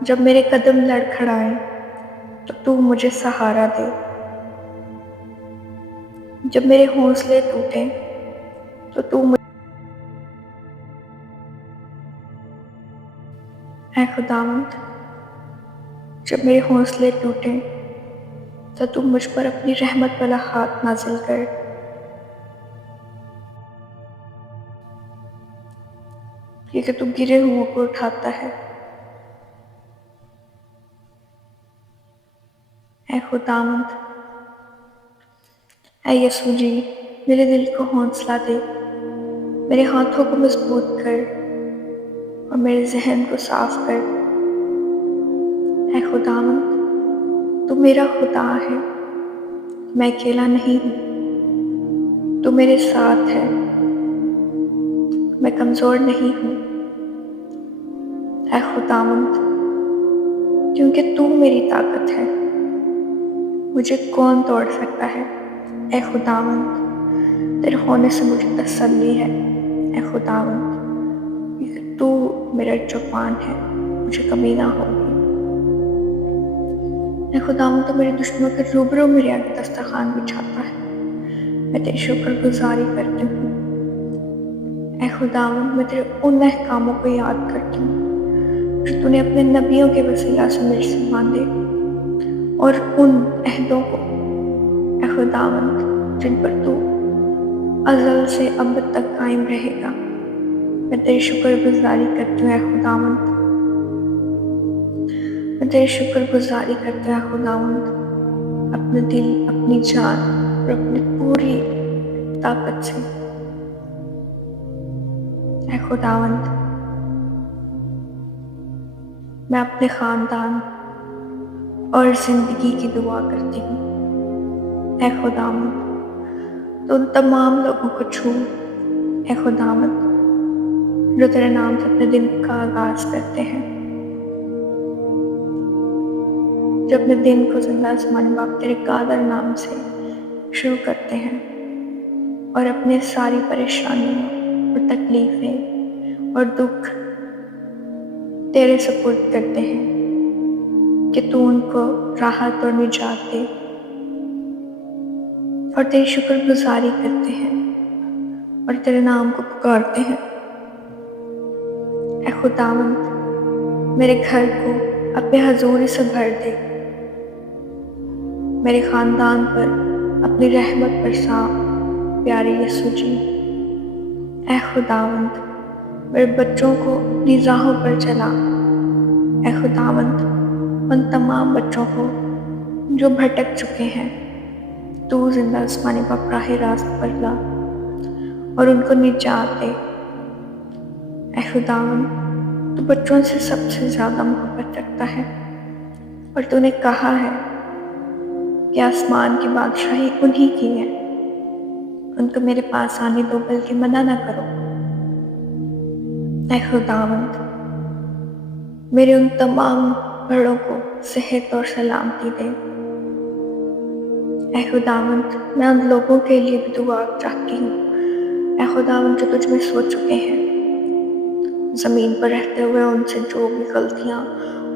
جب میرے قدم لڑکھڑائیں تو تو مجھے سہارا دے، جب میرے حوصلے ٹوٹیں تو تو اے خداوند، جب میرے حوصلے ٹوٹیں تو تو مجھ پر اپنی رحمت والا ہاتھ نازل کر، کیونکہ تو گرے ہوئوں کو اٹھاتا ہے۔ اے خداوند، اے یسوع جی، میرے دل کو حوصلہ دے، میرے ہاتھوں کو مضبوط کر اور میرے ذہن کو صاف کر۔ اے خداوند، تو میرا خدا ہے، میں اکیلا نہیں ہوں، تو میرے ساتھ ہے، میں کمزور نہیں ہوں۔ اے خداوند، کیونکہ تو میری طاقت ہے، مجھے کون توڑ سکتا ہے؟ اے خداوند، تیرے ہونے سے مجھے تسلی ہے۔ اے خداوند، کیونکہ تو میرا چوپان ہے، مجھے کمی نہ ہوگی۔ اے خداوند، تو میرے دشمنوں کے روبرو میرے آگے دسترخوان بچھاتا ہے، میں تیری شکر گزاری کرتی ہوں۔ اے خداوند، میں تیرے ان احکاموں کو یاد کرتی ہوں جو تو نے اپنے نبیوں کے وسیلہ سے میرے سے باندھے، اور ان عہدوں کو اے خداوند جن پر تو ازل سے ابد تک قائم رہے گا، میں تیری شکر گزاری کرتی ہوں۔ اے خداوند، میں تیری شکر گزاری کرتی ہوں۔ اے خداوند، اپنے دل، اپنی جان اور اپنی پوری طاقت سے۔ اے خداوند، میں اپنے خاندان اور زندگی کی دعا کرتی ہوں۔ اے خداوند، تو ان تمام لوگوں کو چھو۔ اے خداوند، جو تیرے نام سے اپنے دن کا آغاز کرتے ہیں، جو اپنے دن کو زندہ آسمانی باپ تیرے قادر نام سے شروع کرتے ہیں، اور اپنے ساری پریشانیوں اور تکلیفیں اور دکھ تیرے سپرد کرتے ہیں کہ تو ان کو راحت اور نجات دے، اور تیری شکر گزاری کرتے ہیں اور تیرے نام کو پکارتے ہیں۔ اے خداوند، میرے گھر کو اپنے حضور سے بھر دے، میرے خاندان پر اپنی رحمت برسا، پیارے یسوع جی۔ اے خداوند، میرے بچوں کو اپنی راہوں پر چلا۔ اے خداوند، ان تمام بچوں کو جو بھٹک چکے ہیں، تو زندہ آسمانی باپ راہ راست پر لا اور ان کو نجات دے۔ اے خداوند، تو بچوں سے سب سے زیادہ محبت رکھتا ہے، اور تو نے کہا ہے کہ آسمان کی بادشاہی انہی کی ہے، ان کو میرے پاس آنے دو، بلکہ منع نہ کرو۔ اے خداوند، میرے ان تمام بڑوں کو صحت اور سلامتی دے۔ اے خداوند، میں ان لوگوں کے لیے بھی دعا چاہتی ہوں، اے خداوند، جو تجھ میں سو چکے ہیں، زمین پر رہتے ہوئے ان سے جو بھی غلطیاں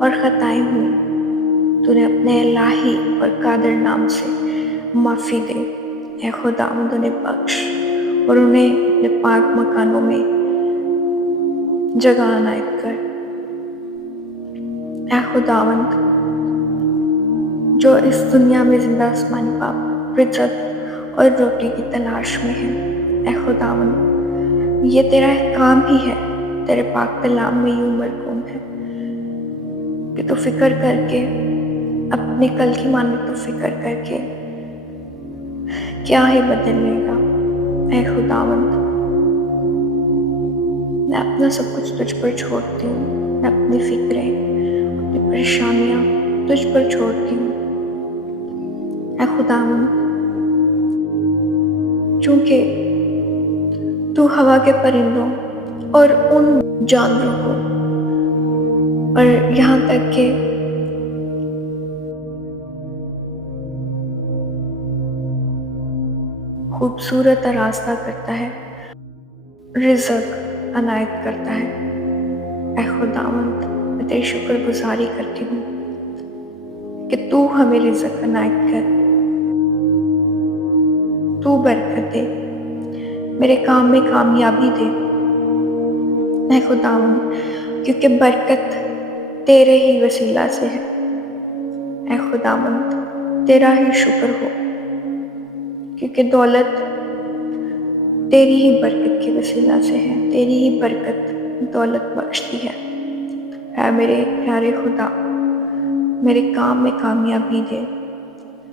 اور خطائیں ہوئی، تو نے اپنے الہی اور قادر نام سے معافی دے۔ اے خداوند، انہیں بخش اور انہیں اپنے پاک مکانوں میں جگہ عنایت کر۔ اے خداوند، جو اس دنیا میں زندہ آسمانی باپ رزق اور روٹی کی تلاش میں ہے، اے خداوند، یہ تیرا احکام ہی ہے، تیرے پاک کلام میں یوں مرقوم ہے کہ تو فکر کر کے اپنے کل کی معنی تو فکر کر کے کیا ہی بدل لے گا۔ اے خداوند، میں اپنا سب کچھ تجھ پر چھوڑتی ہوں، میں اپنی فکریں، اپنی پریشانیاں تجھ پر چھوڑتی ہوں۔ اے خداوند، چونکہ تو ہوا کے پرندوں اور ان جانوروں کو، اور یہاں تک کہ خوبصورت راستہ کرتا ہے، رزق عنایت کرتا ہے۔ اے خداوند، میں تیری شکر گزاری کرتی ہوں کہ تو ہمیں رزق عنایت کر، تو برکت دے، میرے کام میں کامیابی دے اے خداوند، کیونکہ برکت تیرے ہی وسیلہ سے ہے۔ اے خداوند تیرا ہی شکر ہو، کیونکہ دولت تیری ہی برکت کے وسیلہ سے ہے، تیری ہی برکت دولت بخشتی ہے۔ اے میرے پیارے خدا، میرے کام میں کامیابی دے،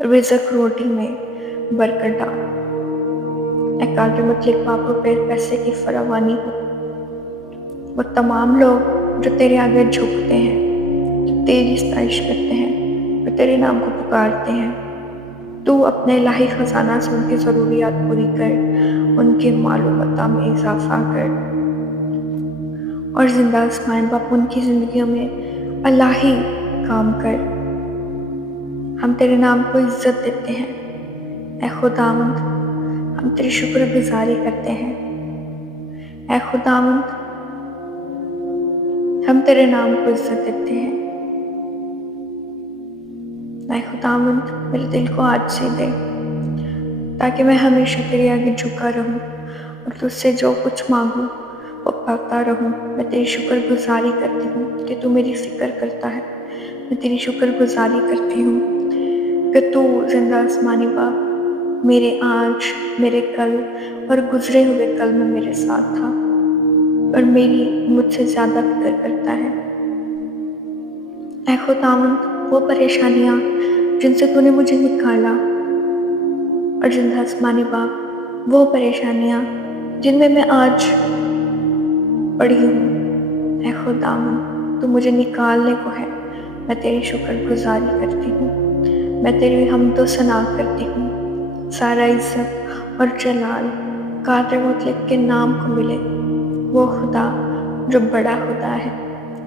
رزق روٹی میں برکت ڈال۔ اے قادر مطلق پاک و پیر پیسے کی فراوانی ہو۔ وہ تمام لوگ جو تیرے آگے جھکتے ہیں، جو تیری ستائش کرتے ہیں، جو تیرے نام کو پکارتے ہیں، تو اپنے الہی خزانہ سے ان کی ضروریات پوری کر، ان کے مال و متاع میں اضافہ کر، اور زندہ آسمان باپ ان کی زندگیوں میں الہی کام کر۔ ہم تیرے نام کو عزت دیتے ہیں اے خداوند، ہم تیری شکر گزاری کرتے ہیں اے خداوند، ہم تیرے نام کو عزت دیتے ہیں اے خداوند، میرے دل کو آج سے دے تاکہ میں ہمیشہ تیرے آگے جھکا رہوں اور تجھ سے جو کچھ مانگوں وہ پاتا رہوں۔ میں تیری شکر گزاری کرتی ہوں کہ تو میری فکر کرتا ہے، میں تیری شکر گزاری کرتی ہوں کہ تو زندہ آسمانی باپ میرے آج، میرے کل اور گزرے ہوئے کل میں میرے ساتھ تھا اور میری مجھ سے زیادہ فکر کرتا ہے۔ اے خداوند وہ پریشانیاں جن سے تو نے مجھے نکالا، اور زندہ آسمانی باپ وہ پریشانیاں جن میں آج پڑی ہوں، اے خداوند تو مجھے نکالنے کو ہے، میں تیری شکر گزاری کرتی ہوں، میں تیری حمد و ثنا کرتی ہوں۔ سارا عزت اور جلال قادر مطلق کے نام کو ملے، وہ خدا جو بڑا خدا ہے،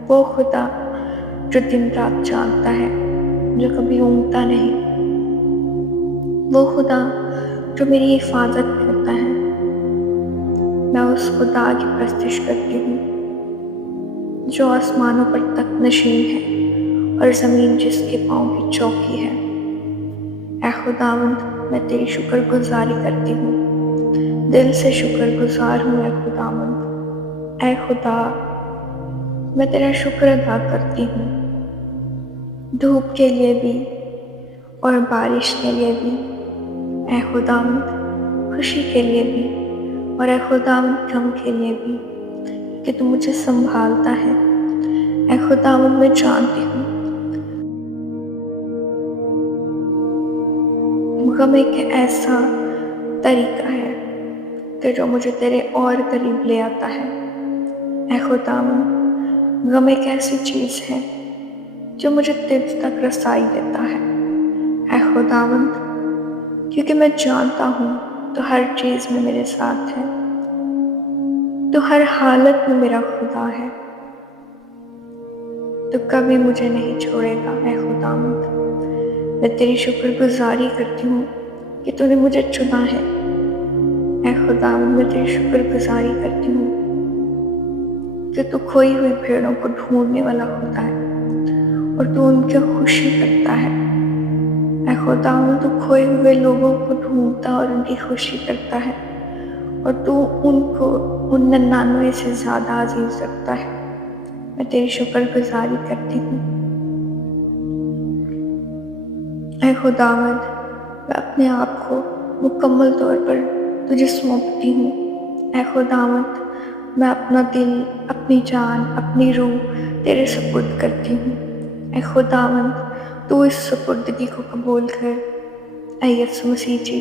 وہ خدا جو دن رات جاگتا ہے، جو کبھی اونگتا نہیں، وہ خدا جو میری حفاظت کرتا ہے۔ میں اس خدا کی پرستش کرتی ہوں جو آسمانوں پر تک نشین ہے اور زمین جس کے پاؤں کی چوکی ہے۔ اے خداوند میں تیری شکر گزاری کرتی ہوں، دل سے شکر گزار ہوں اے خداوند۔ اے خدا میں تیرا شکر ادا کرتی ہوں، دھوپ کے لیے بھی اور بارش کے لیے بھی، اے خداوند خوشی کے لیے بھی اور اے خداوند غم کے لیے بھی، کہ تو مجھے سنبھالتا ہے۔ اے خداوند میں جانتی ہوں غم ایک ایسا طریقہ ہے کہ جو مجھے تیرے اور قریب لے آتا ہے۔ اے خداوند غم ایک ایسی چیز ہے جو مجھے تجھ تک رسائی دیتا ہے۔ اے خداوند کیونکہ میں جانتا ہوں تو ہر چیز میں میرے ساتھ ہے، تو ہر حالت میں میرا خدا ہے، تو کبھی مجھے نہیں چھوڑے گا۔ اے خداوند میں تیری شکر گزاری کرتی ہوں کہ تو نے مجھے چنا ہے۔ اے خداوند میں تیری شکر گزاری کرتی ہوں کہ تو کھوئی ہوئی بھیڑوں کو ڈھونڈنے والا خدا ہے اور تو ان کی خوشی کرتا ہے۔ اے خداوند تو کھوئے ہوئے لوگوں کو ڈھونڈتا اور ان کی خوشی کرتا ہے، اور تو ان کو ان 99 سے زیادہ عزیز رکھتا ہے۔ میں تیری شکر گزاری کرتی ہوں اے خداوند، میں اپنے آپ کو مکمل طور پر تجھے سونپتی ہوں۔ اے خداوند میں اپنا دل، اپنی جان، اپنی روح تیرے سپرد کرتی ہوں۔ اے خداوند تو اس سپردگی کو قبول کر۔ اے یسوع مسیح جی،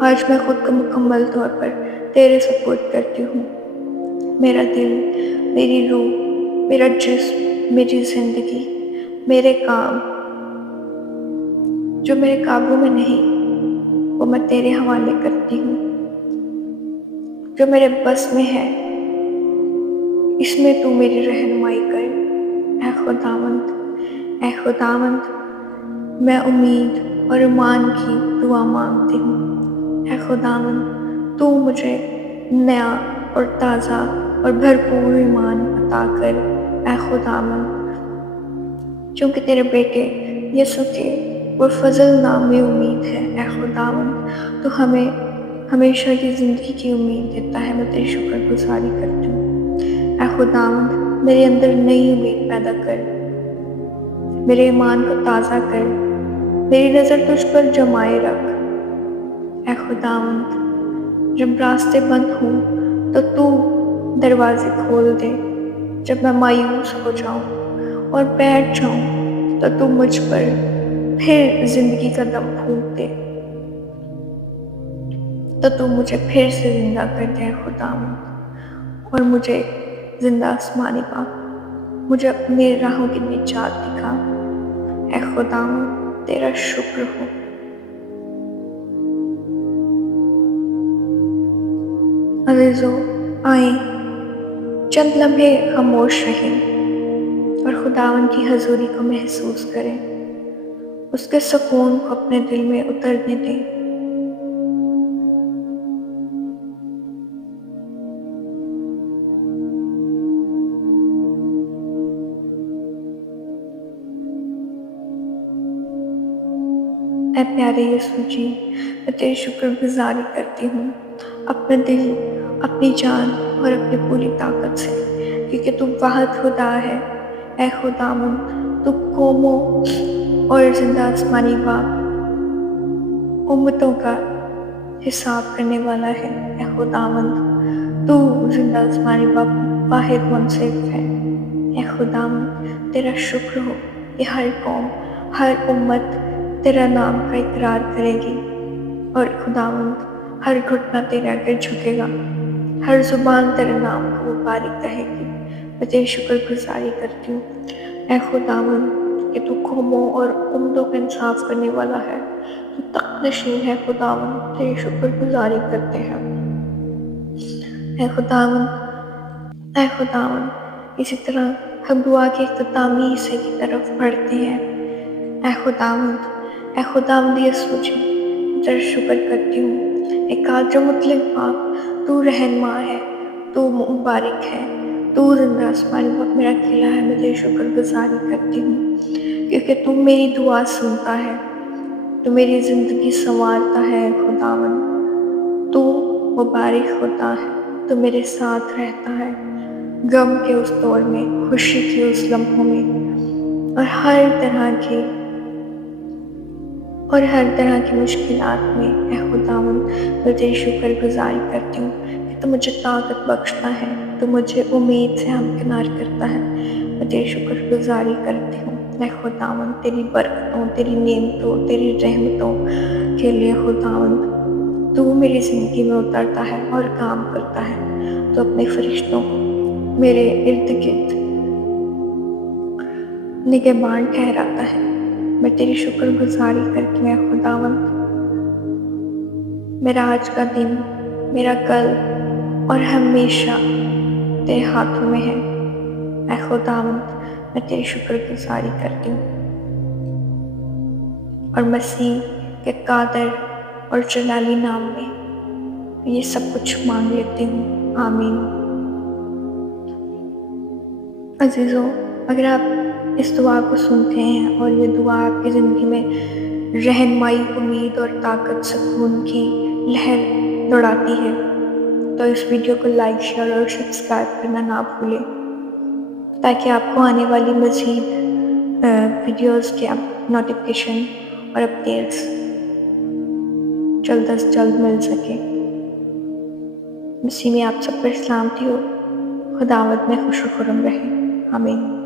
آج میں خود کو مکمل طور پر تیرے سپرد کرتی ہوں۔ میرا دل، میری روح، میرا جسم، میری زندگی، میرے کام جو میرے قابو میں نہیں، وہ میں تیرے حوالے کرتی ہوں۔ جو میرے بس میں ہے اس میں تو میری رہنمائی کر۔ اے خداوند، اے خداوند میں امید اور ایمان کی دعا مانگتی ہوں۔ اے خداوند تو مجھے نیا اور تازہ اور بھرپور ایمان عطا کر۔ اے خداوند چونکہ تیرے بیٹے یسوع کے وہ فضل نام میں امید ہے۔ اے خداوند تو ہمیں ہمیشہ کی زندگی کی امید دیتا ہے، میں تیری شکر گزاری کرتی ہوں۔ اے خداوند میرے اندر نئی امید پیدا کر، میرے ایمان کو تازہ کر، میری نظر تجھ پر جمائے رکھ۔ اے خداوند جب راستے بند ہوں تو دروازے کھول دے، جب میں مایوس ہو جاؤں اور بیٹھ جاؤں تو مجھ پر پھر زندگی کا دم پھونک دے، تو مجھے پھر سے زندہ کر دے اے خداوند، اور مجھے زندہ آسمانی پا، مجھے اپنے راہوں کی نجات دکھا۔ اے خداوند تیرا شکر ہو۔ عزیزو آئیں چند لمحے خاموش رہیں اور خداوند کی حضوری کو محسوس کریں، اس کے سکون کو اپنے دل میں اترنے دیں۔ اے پیارے یسوع جی، میں تیری شکر گزاری کرتی ہوں اپنے دل، اپنی جان اور اپنی پوری طاقت سے، کیونکہ تو واحد خدا ہے۔ اے خداوند تو قوموں اور زندہ آسمانی باپ امتوں کا حساب کرنے والا ہے۔ اے خداوند تو زندہ آسمانی باپ واحد منصف ہے۔ اے خداوند تیرا شکر ہو کہ ہر قوم، ہر امت تیرا نام کا اقرار کرے گی، اور خداوند ہر گھٹنا تیرے آگے جھکے گا، ہر زبان تیرے نام کو مبارک کہے گی۔ میں تیری شکر گزاری کرتی ہوں اے خداوند کہ تو قوموں اور امتوں کا انصاف کرنے والا ہے، تو تخت نشین ہے۔ خداوند تیری شکر گزاری کرتے ہیں۔ اے خداوند اسی طرح ہم دعا کے اختتامی حصے کی طرف بڑھتے ہیں۔ اے خداوند یسوع جی، تیرا شکر کرتی ہوں۔ اے قادر مطلق باپ، تو رہنما ہے، تو مبارک ہے، تو زندہ آسمانی باپ میرا قلعہ ہے۔ میں تیری شکر گزاری کرتی ہوں کیونکہ تو میری دعا سنتا ہے، تو میری زندگی سنوارتا ہے۔ خداوند تو مبارک ہوتا ہے، تو میرے ساتھ رہتا ہے، غم کے اس دور میں، خوشی کے اس لمحوں میں، اور ہر طرح کی مشکلات میں۔ اے خداوند میں تیری شکر گزاری کرتی ہوں کہ تو مجھے طاقت بخشتا ہے، تو مجھے امید سے ہمکنار کرتا ہے۔ میں تیری شکر گزاری کرتی ہوں اے خداوند تیری برکتوں، تیری نعمتوں، تیری رحمتوں کے لیے۔ خداوند تو میری زندگی میں اترتا ہے اور کام کرتا ہے، تو اپنے فرشتوں کو میرے ارد گرد نگہبان ٹھہراتا ہے۔ میں تیری شکر گزاری کرتی ہوں اے خداوند، میرا آج کا دن، میرا کل اور ہمیشہ تیرے ہاتھوں میں ہے۔ اے خداوند میں تیری شکر گزاری کرتی ہوں اور مسیح کے قادر اور جلالی نام میں یہ سب کچھ مانگ لیتی ہوں، آمین۔ عزیزو اگر آپ اس دعا کو سنتے ہیں اور یہ دعا آپ کی زندگی میں رہنمائی، امید اور طاقت، سکون کی لہر دوڑاتی ہے، تو اس ویڈیو کو لائک، شیئر اور سبسکرائب کرنا نہ بھولیں، تاکہ آپ کو آنے والی مزید ویڈیوز کے نوٹیفیکیشن اور اپڈیٹس جلد از جلد مل سکے۔ مسیح میں آپ سب پر سلامتی ہو، خداوند میں خوش و خرم رہیں، آمین۔